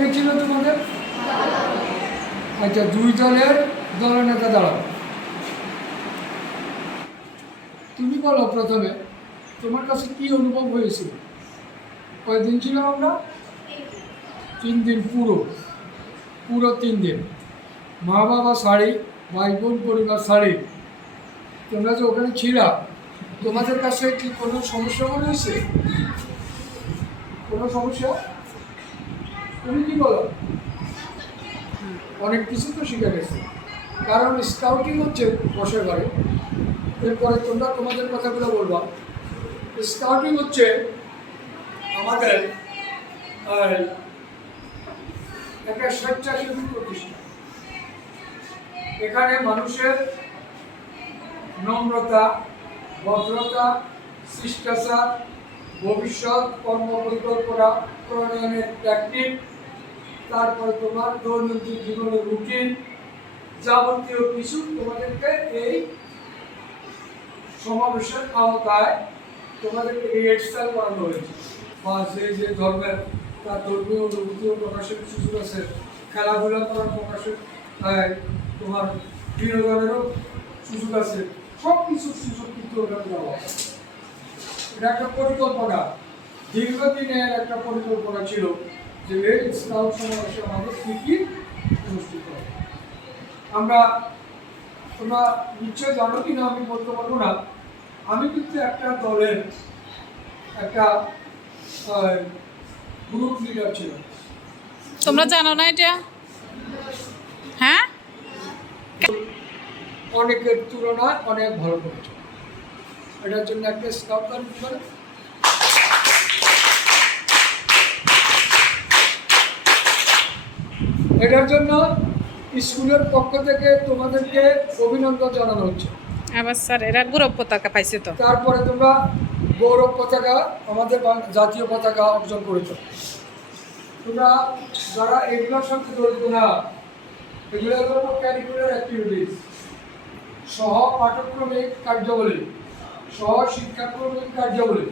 গাড়ি ছিল তোমাদের? আচ্ছা, দুই দলের দলনেতা দাঁড়াও। তুমি বলো প্রথমে তোমার কাছে কি অনুভব হয়েছিল? কয়দিন ছিলাম আমরা? 3 দিন, পুরো 3 দিন। মা বাবা শাড়ি, ভাই বোন পরিবার শাড়ি। তোমরা যে ওখানে ছিলা, তোমাদের কাছে কি কোনো সমস্যা মনে হয়েছে? কোনো সমস্যা? তুমি কি বলো? অনেক কিছু তো শিখে গেছে, কারণ স্কাউটিং হচ্ছে বসে ঘরে। এরপরে তোমরা তোমাদের কথাগুলো বলবা। স্কাউটিং হচ্ছে আমাদের একটা স্বেচ্ছাসেবী প্রতিষ্ঠান। এখানে মানুষের নম্রতা, ভদ্রতা, শিষ্টাচার, ভবিষ্যৎ কর্ম পরিকল্পনা প্রণয়নের টেকনিক, তারপরে তোমার দৈনন্দিন জীবনের রুটিন, যাবতীয় কিছু তোমাদেরকে এই সমাবেশের আওতায় তোমাদেরকে রিহার্সাল করানো হয়েছে। বা যে ধর্মের তার ধর্মীয় অনুভূতিও প্রকাশের সুযোগ আছে, খেলাধুলা করার প্রকাশের তোমার বিনোদনেরও সুযোগ আছে, সব কিছুর সুযোগ কিন্তু ওখানে দেওয়া আছে। এটা একটা পরিকল্পনা, দীর্ঘদিনের একটা পরিকল্পনা ছিল যে এই স্কাউট সমাবেশে আমাদের কী কী অনুষ্ঠিত হবে। তোমরা নিশ্চয় জানো কি না আমি বলতে পারবো না, আমি কিন্তু একটা দলের একটা গ্রুপ লিডার ছিলাম। তোমরা জানো না এটা? হ্যাঁ, অনেকের তুলনায় অনেক ভালো করেছে। এটার জন্য একটা স্কাউট গান করে। এটার জন্য স্কুলের পক্ষ থেকে তোমাদেরকে অভিনন্দন জানানো হচ্ছে। আবার স্যার এরা গৌরব পতাকা পাইছে তো। তারপরে তোমরা গৌরব পতাকা, আমাদের জাতীয় পতাকা অর্জন করেছো। তোমরা যারা এগুলোর সাথে জড়িত না, এগুলো হলো ক্যারিকুলার অ্যাক্টিভিটিস, সহ পাঠ্যক্রমিক কার্যাবলী, সহ শিক্ষাক্রমিক কার্যাবলী।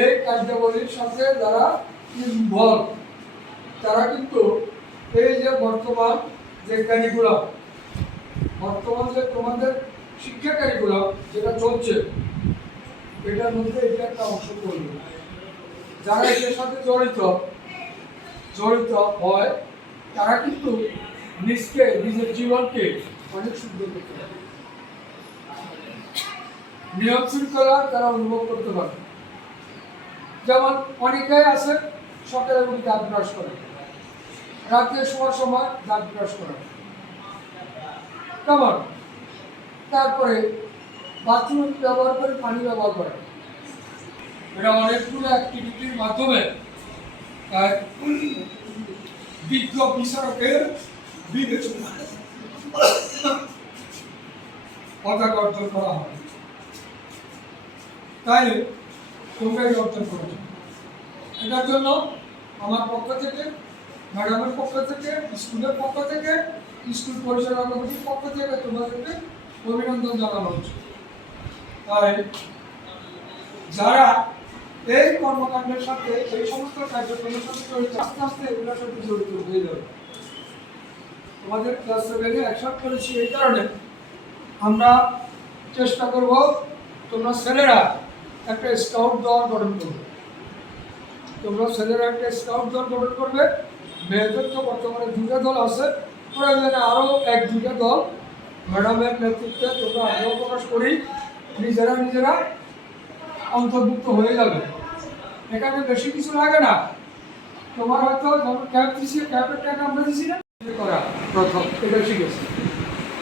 এই কার্যাবলীর সাথে যারা ইনভলভ, তারা কিন্তু এই যে বর্তমান যে ক্যারিকুলাম, বর্তমান যে তোমাদের শিক্ষা ক্যারিকুলাম যেটা চলছে, এটার মধ্যে এটা একটা অংশ করবে। যারা এটার সাথে জড়িত হয়, তারা কিন্তু নিজের জীবনকে অনেক সুন্দর করতে পারে। নিয়ম শৃঙ্খলা তারা অনুভব করতে পারে। যেমন অনেকেই আছে সকালে উঠে দাঁত ব্রাশ করে, রাত্রে শোয়ার সময় দাঁত ব্রাশ করে, কেমন, তারপরে বাথরুম ব্যবহার করে পানি ব্যবহার করে। এটা অনেকগুলো অ্যাক্টিভিটির মাধ্যমে বিজ্ঞ বিচারকের বিবেচনায় পতাকা অর্জন করা হয়। তাই তোমরাই অর্জন করেছ। এটার জন্য আমার পক্ষ থেকে, ম্যাডামের পক্ষ থেকে, স্কুলের পক্ষ থেকে, স্কুল পরিচালনা কমিটির পক্ষ থেকে তোমাদেরকে অভিনন্দন জানানো হচ্ছে। তাই যারা এই কর্মকাণ্ডের সাথে, এই সমস্ত কার্যক্রমের সাথে জড়িত, আস্তে আস্তে এগুলোর সাথে জড়িত হয়ে যাবে। তোমাদের ক্লাস 7-এ একসাথে করেছি এই কারণে আমরা চেষ্টা করব তোমরা ছেলেরা একটা স্কাউট দল গঠন করবে। তোমরা ছেলেরা একটা স্কাউট দল গঠন করবে। মেয়েদের তো বর্তমানে 2টা দল আছে, প্রয়োজনে আরও 1-2টা দল ম্যাডামের নেতৃত্বে তোমরা আগ্রহ প্রকাশ করি নিজেরা অন্তর্ভুক্ত হয়ে যাবে। এখানে বেশি কিছু লাগে না। তোমার হয়তো যখন ক্যাম্প দিচ্ছি, ক্যাম্পের টাকা আমরা দিচ্ছি না করা, প্রথম এটা শিখেছি।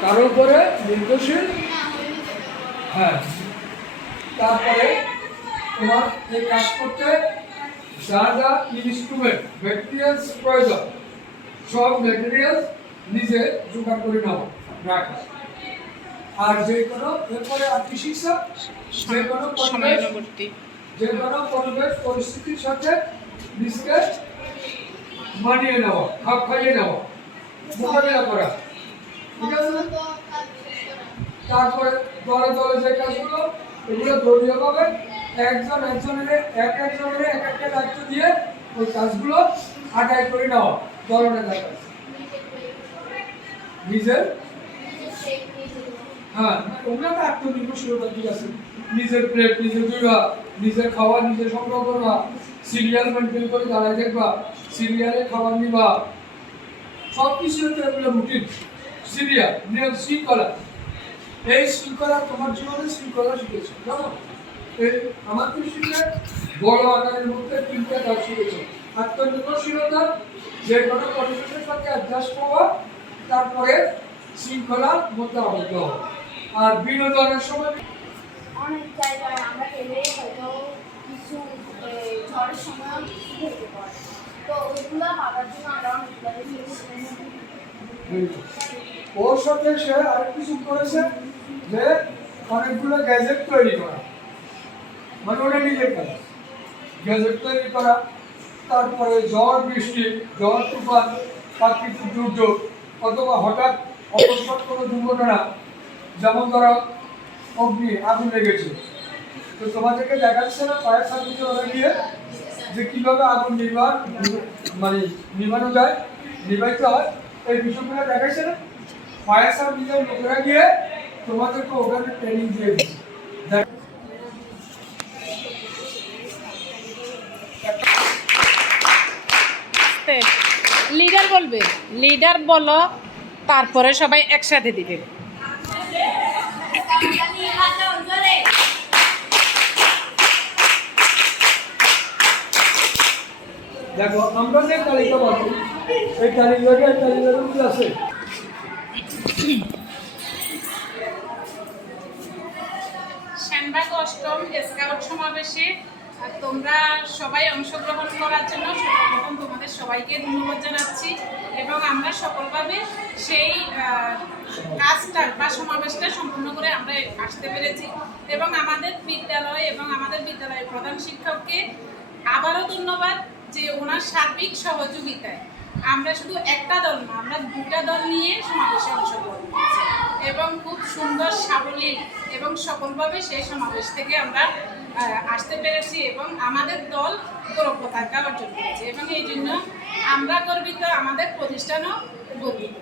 তার উপরে নির্ভরশীল, হ্যাঁ। তারপরে তোমার এই কাজ করতে যা যা ইনস্ট্রুমেন্ট, ম্যাটেরিয়ালস প্রয়োজন, সব ম্যাটেরিয়ালস নিজে জোগাড় করে নেওয়া রাখা। আর যে কোনো এরপরে আর কি শিক্ষা, যে কোনো পরিবেশ পরিস্থিতির সাথে নিজেকে মানিয়ে নেওয়া, খাপ খাইয়ে নেওয়া, মোকাবিলা করা, ঠিক আছে। তারপরে দলে দলে যে কাজগুলো, এগুলো দলীয়ভাবে একজনের এক একটা দায়িত্ব দিয়ে ওই কাজগুলো আদায় করে নেওয়া। ধরনের দেখায় নিজের, হ্যাঁ ওগুলো তো আত্মনির্ভরশীলতা ঠিক আছে। নিজের প্লেট নিজে ধুইবা, নিজের খাবার নিজে সংগ্রহ করবা, সিরিয়াল মেনটেন করে দাঁড়ায় দেখবা, সিরিয়ালে খাবার নিবা, সব কিছু এগুলো রুটিন, সিরিয়াল, নিয়ম, শৃঙ্খলা। এই শৃঙ্খলা তোমার জীবনে শৃঙ্খলা শিখেছে, জানো? এই আমার দৃষ্টিতে বড় আকারের মধ্যে তিনটা কাজ শিখেছে: আত্মনির্ভরশীলতা, যে কোনো পরিবেশের সাথে অ্যাডজাস্ট হওয়া, তারপরে শৃঙ্খলার মধ্যে আবদ্ধ হওয়া, আর বিনোদনের সময় অনেক জায়গায় আমরা গেলে হয়তো কিছু ঝড়ের সময় ঘেটে পড়ে, তো ওইগুলো পাওয়ার জন্য আমরা অনেকগুলো ওর সাথে সে আরেক কিছু করেছে যে অনেকগুলো গ্যাজেট তৈরি করা, মানে ওটা নিজের কাজ, গ্যাজেট তৈরি করা, তারপরে ঝড় বৃষ্টি, ঝড় তুফান, প্রাকৃতিক দুর্যোগ অথবা হঠাৎ অকস্মাৎ কোনো দুর্ঘটনা, যেমন ধরো অগ্নি, আগুন লেগেছে, তো তোমাদেরকে দেখাচ্ছে না ফায়ার সার্ভিসে ওরা গিয়ে যে কীভাবে আগুন মানে নিভানো যায়, নিভাইতে হয়, এই বিষয়গুলো দেখাচ্ছে না। ফায়ার সার্ভিসের লোকেরা গিয়ে তোমাদেরকে ওখানে ট্রেনিং দিয়ে দিচ্ছে। লিডার বলবে, লিডার বলো, তারপরে সবাই একসাথে দিবে। দেখো আমরা যে তালিকা পাবো, এই তালিকাটা কি আছে? সেনবাগ অষ্টম স্কাউট সমাবেশে তোমরা সবাই অংশগ্রহণ করার জন্য সর্বপ্রথম তোমাদের সবাইকে ধন্যবাদ জানাচ্ছি, এবং আমরা সকলভাবে সেই কাজটা বা সমাবেশটা সম্পূর্ণ করে আমরা আসতে পেরেছি, এবং আমাদের বিদ্যালয় এবং আমাদের বিদ্যালয়ের প্রধান শিক্ষককে আবারও ধন্যবাদ যে ওনার সার্বিক সহযোগিতায় আমরা শুধু একটা দল না, আমরা দুটা দল নিয়ে সমাবেশে অংশগ্রহণ করেছি, এবং খুব সুন্দর সাবলীল এবং সফলভাবে সেই সমাবেশ থেকে আমরা আসতে পেরেছি, এবং আমাদের দল গৌরব পতাকা অর্জন করেছে, এবং এই জন্য আমরা গর্বিত, আমাদের প্রতিষ্ঠানও গর্বিত।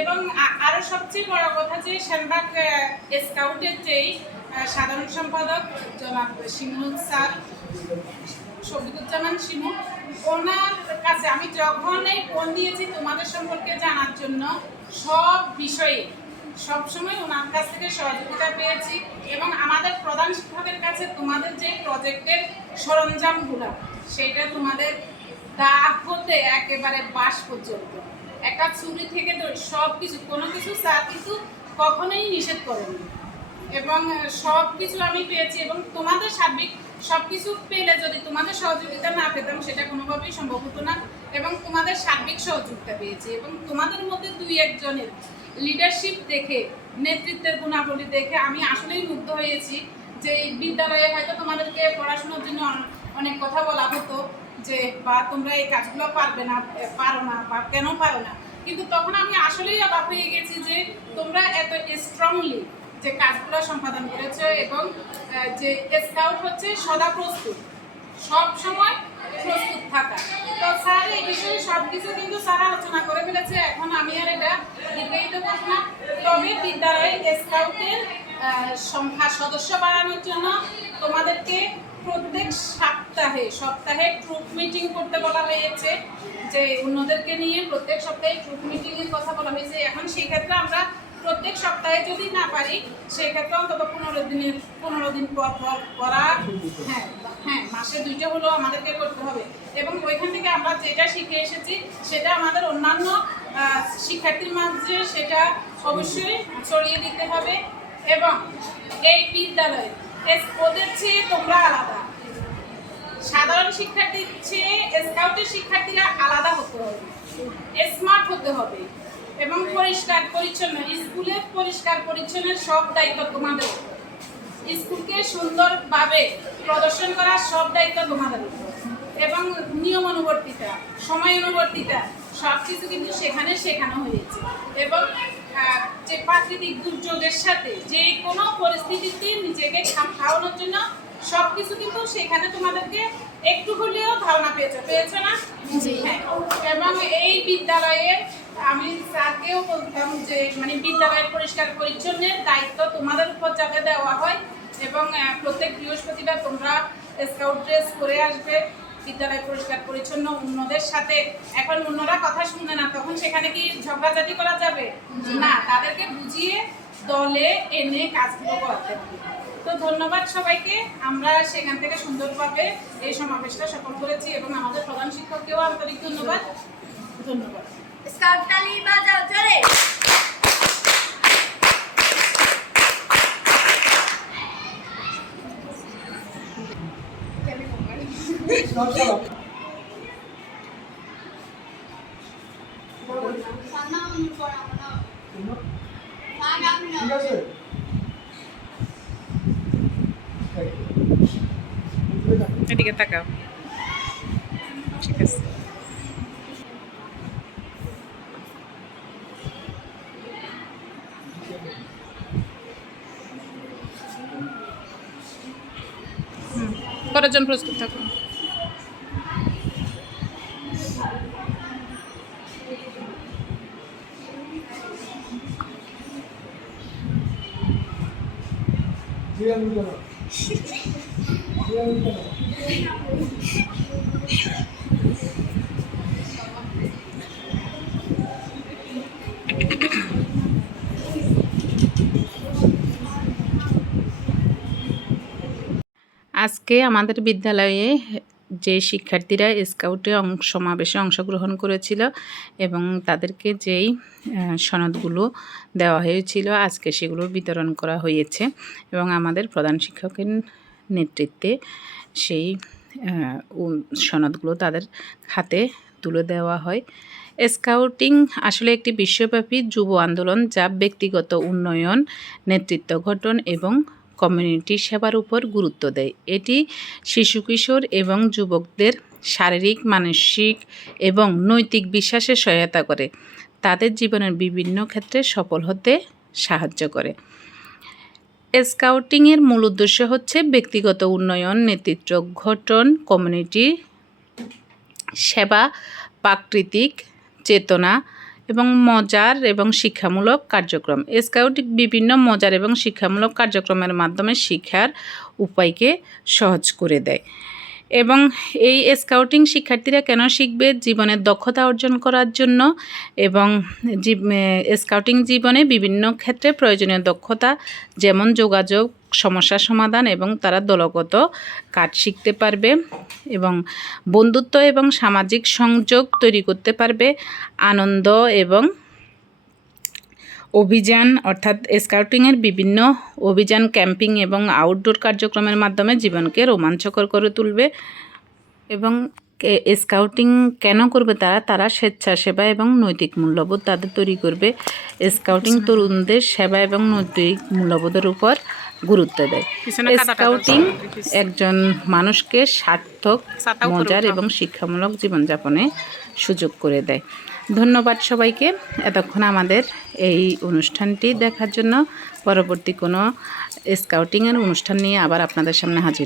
এবং আরও সবচেয়ে বড় কথা যে সেনবাগ স্কাউটের যেই সাধারণ সম্পাদক জনাব শিমুল স্যার, শফিকুজ্জামান শিমু, ওনার কাছে আমি যখনই ফোন দিয়েছি তোমাদের সম্পর্কে জানার জন্য, সব বিষয়ে সবসময় ওনার কাছ থেকে সহযোগিতা পেয়েছি, এবং আমাদের প্রধান শিক্ষকের কাছে তোমাদের যে প্রজেক্টের সরঞ্জামগুলো, সেইটা তোমাদের দা হতে একেবারে বাস পর্যন্ত একটা ছুরি থেকে সব কিছু, কোনো কিছু স্যার কিন্তু কখনোই নিষেধ করেনি, এবং সব কিছু আমি পেয়েছি, এবং তোমাদের সার্বিক সব কিছু পেলে যদি তোমাদের সহযোগিতা না পেতাম সেটা কোনোভাবেই সম্ভব হতো না, এবং তোমাদের সার্বিক সহযোগিতা পেয়েছি, এবং তোমাদের মধ্যে দুই একজনের লিডারশিপ দেখে, নেতৃত্বের গুণাবলী দেখে আমি আসলেই মুগ্ধ হয়েছি, যে বিদ্যালয়ে হয়তো তোমাদেরকে পড়াশোনার জন্য অনেক কথা বলা হতো যে বা তোমরা এই কাজগুলো পারো না বা কেন পারো না, কিন্তু তখন আমি আসলেই অবাক হয়ে গেছি যে তোমরা এত স্ট্রংলি যে কাজগুলো সম্পাদন করেছে, এবং যে স্কাউট হচ্ছে সদা প্রস্তুত, সব সময় প্রস্তুত থাকা। তো স্যার এই বিষয়ে সব কিছু কিন্তু স্যার আলোচনা করে ফেলেছে, এখন আমি আর এটা দীর্ঘায়িত করব না। তবে বিদ্যালয়ে স্কাউটের সংখ্যা সদস্য বাড়ানোর জন্য তোমাদেরকে প্রত্যেক সপ্তাহে ট্রুপ মিটিং করতে বলা হয়েছে, যে অন্যদেরকে নিয়ে প্রত্যেক সপ্তাহে ট্রুপ মিটিংয়ের কথা বলা হয়েছে। এখন সেই ক্ষেত্রে আমরা প্রত্যেক সপ্তাহে যদি না পারি, সেই ক্ষেত্রে অন্তত 15 দিন পর করা, হ্যাঁ মাসে 2টা হলেও আমাদেরকে করতে হবে, এবং ওইখান থেকে আমরা যেটা শিখে এসেছি সেটা আমাদের অন্যান্য শিক্ষার্থীর মাঝে সেটা অবশ্যই ছড়িয়ে দিতে হবে, এবং এই বিদ্যালয়ে ওদের চেয়ে তোমরা আলাদা, সাধারণ শিক্ষার্থীর চেয়ে স্কাউটের শিক্ষার্থীরা আলাদা হতে হবে, স্মার্ট হতে হবে, এবং পরিষ্কার পরিচ্ছন্ন, স্কুলের পরিষ্কার পরিচ্ছন্নের সব দায়িত্ব তোমাদের, স্কুলকে সুন্দরভাবে প্রদর্শন করার সব দায়িত্ব তোমাদের, এবং নিয়ম অনুবর্তিতা, সময় অনুবর্তিতা সব কিছু কিন্তু সেখানে শেখানো হয়েছে, এবং যে প্রাকৃতিক দুর্যোগের সাথে যে কোনো পরিস্থিতিতে নিজেকে খাওয়ানোর জন্য সব কিছু কিন্তু সেখানে তোমাদেরকে একটু হলেও ধারণা পেয়েছো না? হ্যাঁ, এবং এই বিদ্যালয়ে আমি স্যারকেও বলতাম যে মানে বিদ্যালয়ের পরিষ্কার পরিচ্ছন্নের দায়িত্ব তোমাদের উপর যাতে দেওয়া হয় এবং প্রত্যেক বৃহস্পতিবার তোমরা স্কাউট ড্রেস করে আসবে, বিদ্যালয় পরিষ্কার পরিচ্ছন্ন অন্যদের সাথে। এখন অন্যরা কথা শুনে না, তখন সেখানে কি ঝগড়াঝাটি করা যাবে না, তাদেরকে বুঝিয়ে দলে এনে কাজগুলো করতে হবে। তো ধন্যবাদ সবাইকে, আমরা সেখান থেকে সুন্দরভাবে এই সমাবেশটা সফল করেছি এবং আমাদের প্রধান শিক্ষককেও আন্তরিক ধন্যবাদ। ধন্যবাদ। স্কাউট তালি বাজাও জোরে। ঠিক আছে এদিকে তাকাও। ঠিক আছে। করার জন্য প্রস্তুত থাকুন। আজকে আমাদের বিদ্যালয়ে যে শিক্ষার্থীরা স্কাউটে সমাবেশে অংশগ্রহণ করেছিল এবং তাদেরকে যেই সনদগুলো দেওয়া হয়েছিল আজকে সেগুলো বিতরণ করা হয়েছে এবং আমাদের প্রধান শিক্ষকের নেতৃত্বে সেই সনদগুলো তাদের হাতে তুলে দেওয়া হয়। স্কাউটিং আসলে একটি বিশ্বব্যাপী যুব আন্দোলন যা ব্যক্তিগত উন্নয়ন, নেতৃত্ব গঠন এবং কমিউনিটি সেবার উপর গুরুত্ব দেয়। এটি শিশু কিশোর এবং যুবকদের শারীরিক, মানসিক এবং নৈতিক বিশ্বাসে সহায়তা করে, তাদের জীবনের বিভিন্ন ক্ষেত্রে সফল হতে সাহায্য করে। স্কাউটিংয়ের মূল উদ্দেশ্য হচ্ছে ব্যক্তিগত উন্নয়ন, নেতৃত্ব গঠন, কমিউনিটি সেবা, প্রাকৃতিক চেতনা এবং মজার এবং শিক্ষামূলক কার্যক্রম। স্কাউটিং বিভিন্ন মজার এবং শিক্ষামূলক কার্যক্রমের মাধ্যমে শিক্ষার উপায়কে সহজ করে দেয় এবং এই স্কাউটিং শিক্ষার্থীরা কেন শিখবে? জীবনের দক্ষতা অর্জন করার জন্য এবং স্কাউটিং জীবনে বিভিন্ন ক্ষেত্রে প্রয়োজনীয় দক্ষতা যেমন যোগাযোগ, সমস্যা সমাধান এবং তারা দলগত কাজ শিখতে পারবে এবং বন্ধুত্ব এবং সামাজিক সংযোগ তৈরি করতে পারবে। আনন্দ এবং অভিযান অর্থাৎ স্কাউটিংয়ের বিভিন্ন অভিযান, ক্যাম্পিং এবং আউটডোর কার্যক্রমের মাধ্যমে জীবনকে রোমাঞ্চকর করে তুলবে এবং স্কাউটিং কেন করবে তারা স্বেচ্ছাসেবা এবং নৈতিক মূল্যবোধ তাদের তৈরি করবে। স্কাউটিং তরুণদের সেবা এবং নৈতিক মূল্যবোধের উপর গুরুত্ব দেয়। স্কাউটিং একজন মানুষকে সার্থক, মজার এবং শিক্ষামূলক জীবনযাপনে সুযোগ করে দেয়। ধন্যবাদ সবাইকে এতক্ষণ আমাদের এই অনুষ্ঠানটি দেখার জন্য। পরবর্তী কোনো স্কাউটিংয়ের অনুষ্ঠান নিয়ে আবার আপনাদের সামনে হাজির।